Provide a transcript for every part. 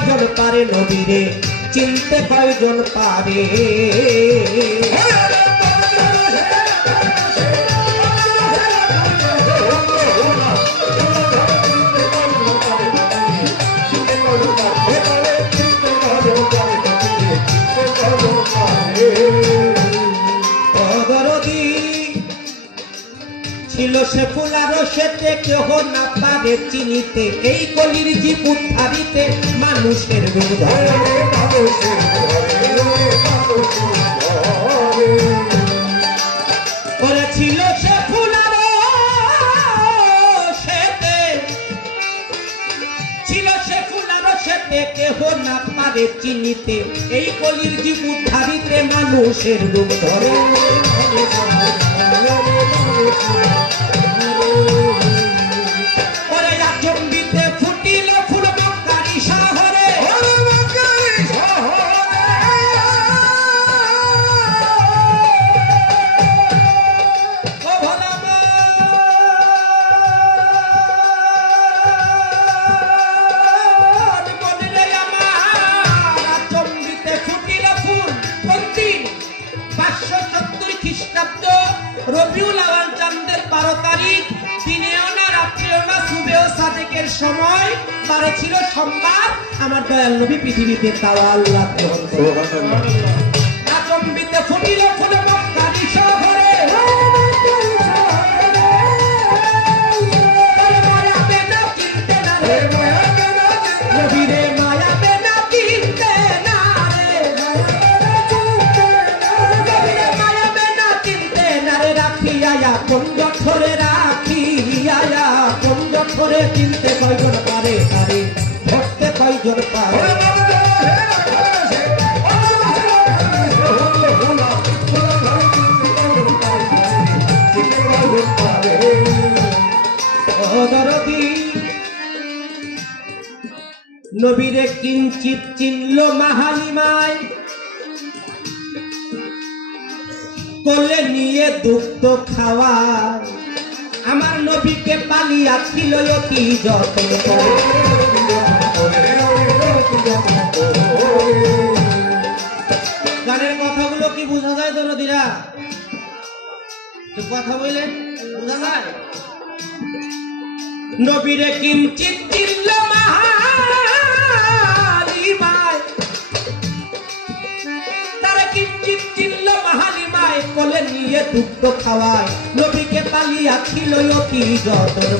কয়জন পারে নবীরে চিনতে কয়জন পারে ছিল সে ফুলার সেতে কেহ না পারে চিনিতে এই কলির জীব উদ্ধারিতে মানুষের রূপ ধরে ছিল সে ফুলার সেতে ছিল সে ফুলার সেতে কেহ না পারে চিনিতে এই কলির জীব উদ্ধারিতে মানুষের রূপ ধরে চম্বিতে ফুটিল ফুল মক্কারি শহরে চম্বিতে ফুটিল ফুল কোনদিন 570 খ্রিস্টাব্দ রবিউল আওয়াল চাঁদের 12 তারিখ দিনেও না রাত্রেও না সুবেও সাদেকের সময় 12 ছিল সোমবার আমার দয়াল নবী পৃথিবীতে তাওয়া আল্লাহ আচম্বিতে ফুটিল ফুল মক্কারি শহরে ধরে রাখি আয়া কোন ধরে চিনতে কয়জন পারে আরে ধরতে কয়জন পারে নবীরে কিঞ্চিত চিনল মাহালিমায় কোলে নিয়ে দুগ্ধ খাওয়া আমার নবীকে পালিয়া ছিল অতি যত্ন গানের কথাগুলো কি বোঝা যায় তো নদীরা কথা বললেন বোঝা যায় নবীরে কিঞ্চিত চিনল মাহালিমায় তারা কিঞ্চিত চিনল মাহালিমায় কোলে নিয়ে দুগ্ধ খাওয়ায় নবীকে পালিয়া ছিল অতি যত্ন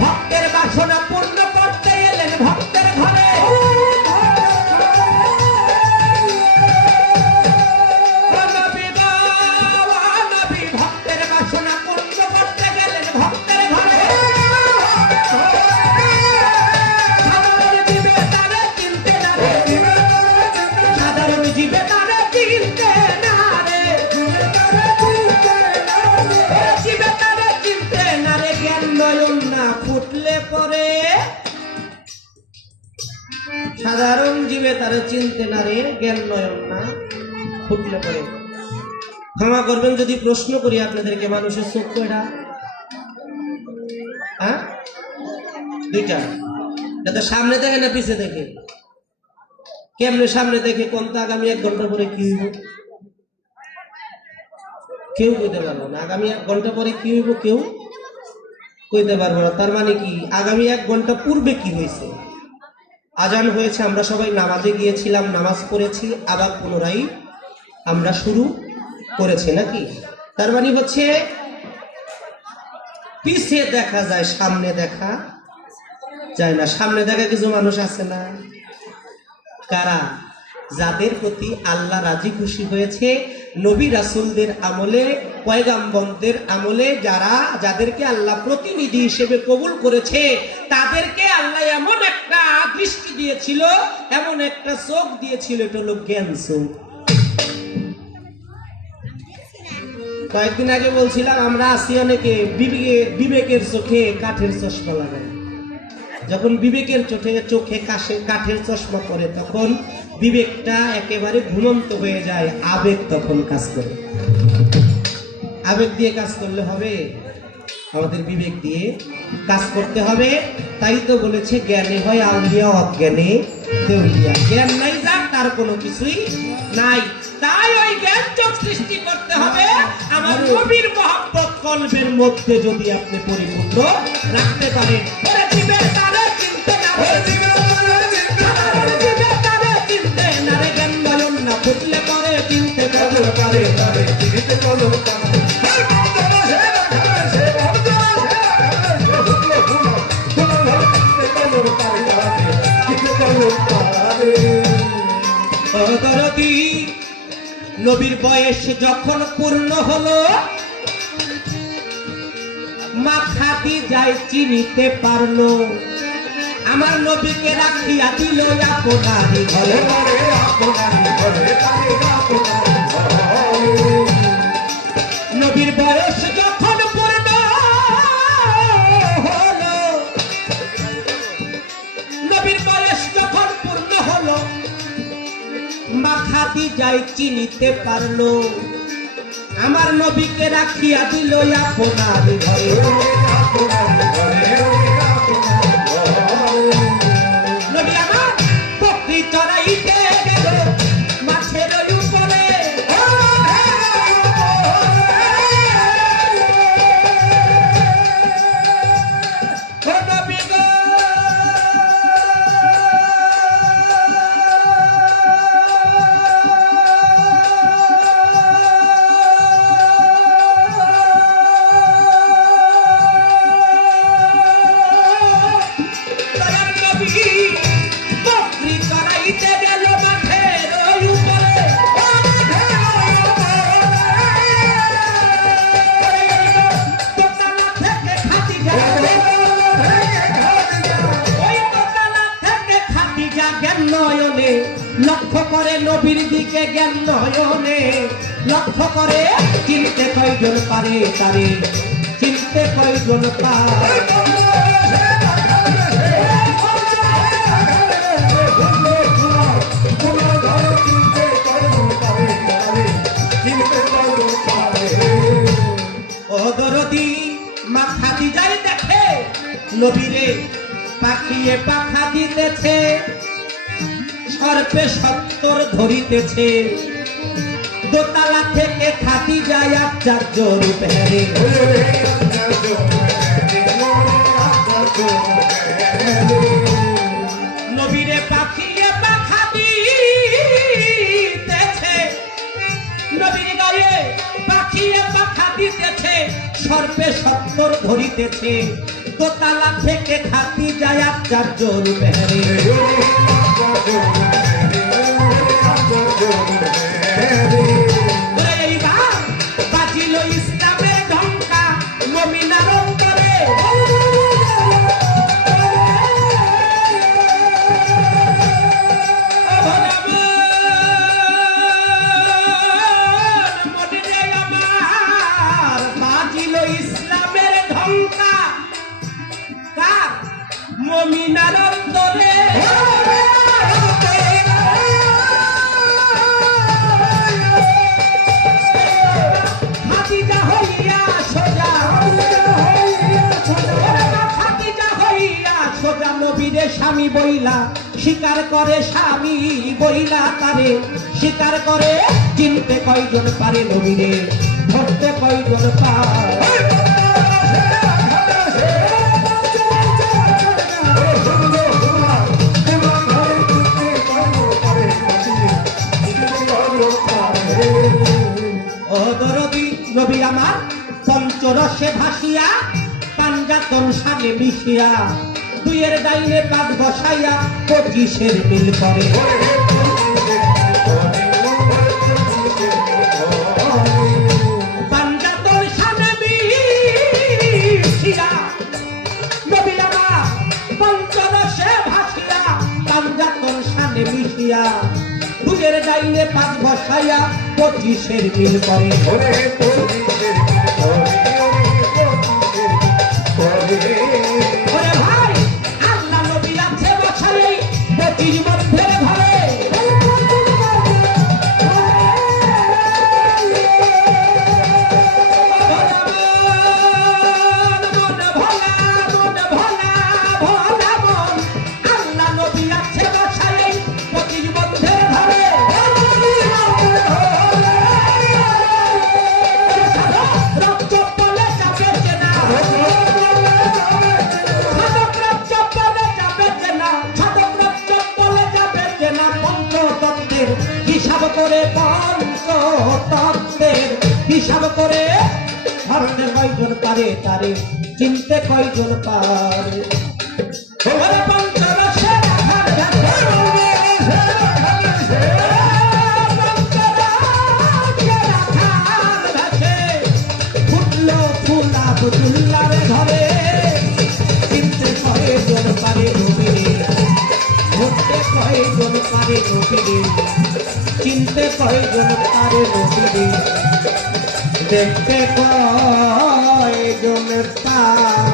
ভক্তের বাসনা পূর্ণ করতে এলেন ভক্তের ঘরে ভক্তের বাসনা পূর্ণ করতে গেলেন ভক্তের ঘরে সাধারণ জীবে তারে চিনতে না রে সাধারণ জীবে তারে চিনতে না রে জীবে তারে চিনতে না রে জ্ঞান নয়ন না ফুটলে পরে সাধারণ জীবে তারে চিনতে না রে জ্ঞান নয়ন না ফুটলে পরে ক্ষমা করবেন যদি প্রশ্ন করি আপনাদেরকে মানুষের চোখ কয়টা হ্যাঁ দুইটা এটা সামনে দেখে না পিছে দেখে কেমনে সামনে দেখে কোনটা আগামী 1 ঘন্টা পরে কি হইব কেউ কইতে পারবো না আগামী 1 ঘন্টা পরে কি হইব কেউ কইতে পারবো না তার মানে কি আগামী 1 ঘন্টা পূর্বে কি হয়েছে আজান হয়েছে আমরা সবাই নামাজে গিয়েছিলাম নামাজ পড়েছি আবার পুনরায় আমরা শুরু করেছি নাকি তার মানে হচ্ছে পিছে দেখা যায় সামনে দেখা যায় না সামনে দেখা কিছু মানুষ আছে না কারা যাদের প্রতি আল্লাহ রাজি খুশি হয়েছে নবী রাসূলদের আমলে পয়গাম্বরদের আমলে যাদেরকে আল্লাহ প্রতিনিধি হিসেবে কবুল করেছে তাদেরকে আল্লাহ এমন একটা দৃষ্টি দিয়েছিল এমন একটা চোখ দিয়েছিল এটা হলো জ্ঞান চোখ কয়েকদিন আগে বলছিলাম আমরা আছি অনেকে বিবেকের চোখে কাঠের চশমা লাগাই যখন বিবেকের চোখে কাঠের চশমা পড়ে তখন বিবেকটা একেবারে ঘুমন্ত হয়ে যায় আবেগ তখন কাজ করে আবেগ দিয়ে কাজ করলে হবে আমাদের বিবেক দিয়ে কাজ করতে হবে। তাই তো বলেছে জ্ঞানে হয় আউলিয়া, অজ্ঞানে দেউলিয়া। জ্ঞান নাই যার তার কোনো কিছুই নাই। তাই ওই জ্ঞান চোখ সৃষ্টি করতে হবে। আমার নবীর মহব্বত কলবের মধ্যে যদি আপনি পরিপূর্ণ রাখতে পারেন, ওরে জীবের তারে চিনতে না রে, জীবের তারে চিনতে না রে, জ্ঞান নয়ন না ফুটলে পরে চিনতে পারে তারে চিনতে পারে। নবীর বয়স যখন পূর্ণ হলো, মা খাদিজায় চিনিতে পারলো, আমার নবীকে রাখিয়া দিল আপনারই ঘরে। নবীর বয়স যখন পূর্ণ হলো, নবীর বয়স যখন পূর্ণ হলো, মা খাদিজায় চিনিতে পারলো, আমার নবীকে রাখিয়া দিল আপনারই ঘরে। নবী আমার বকরি চড়াইতে গেল মাছের উপরে, লক্ষ্য করে নবীর দিকে জ্ঞান নয়নে, লক্ষ্য করে চিনতে কয়জন পারে তারে, চিনতে কয়জন পারে। ও দরদি মা খাদিজায় দেখে নবীরে পাখিয়ে পাখা দিতেছে, সর্পে 70 ধরিতেছে, দোতলা থেকে খাদিজায় আশ্চর্য রূপ হেরে। নবীরে পাখিয়ে পাখা দিতেছে, নবীর গায়ে পাখিয়ে পাখা দিতেছে, সর্পে 70 ধরিতেছে, দোতলা থেকে খাদিজায় আশ্চর্য রূপ হেরে। এইবার বাজিল ইসলামের ঢঙ্কা মুমিনার অন্তরে, আমার বাজিল ইসলামের ঢঙ্কা কার মুমিনার অন্তরে। নবীরে স্বামী বইলা স্বীকার করে, স্বামী বইলা তারে স্বীকার করে, চিনতে কয়জন পারে নবীরে, ধরতে কয়জন পারে। ও দরদি নবী আমার পঞ্চরসে ভাসিয়া, পাঞ্জাতন সানে মিশিয়া, দুইয়ের ডাইনে পাত বসাইয়া 25-এর মিল করে। পাঞ্জাতন সানে মিশিয়া, নবী আমার পঞ্চরসে ভাসিয়া, পাঞ্জাতন সানে মিশিয়া, দুইয়ের ডাইনে পাত বসাইয়া 25-এর মিল করে। করে ভাবতে কয়জন পারে তারে চিনতে কয়জন পারে ওরে পঞ্চরসে রাখার ধারে ফুটলো ফুলা বুতুল্লার ঘরে চিনতে কয়জন পারে নবীরে ধরতে কয়জন পারে নবীরে চিনতে কয়জন পারে নবীরে দেখতে কয়জন পারে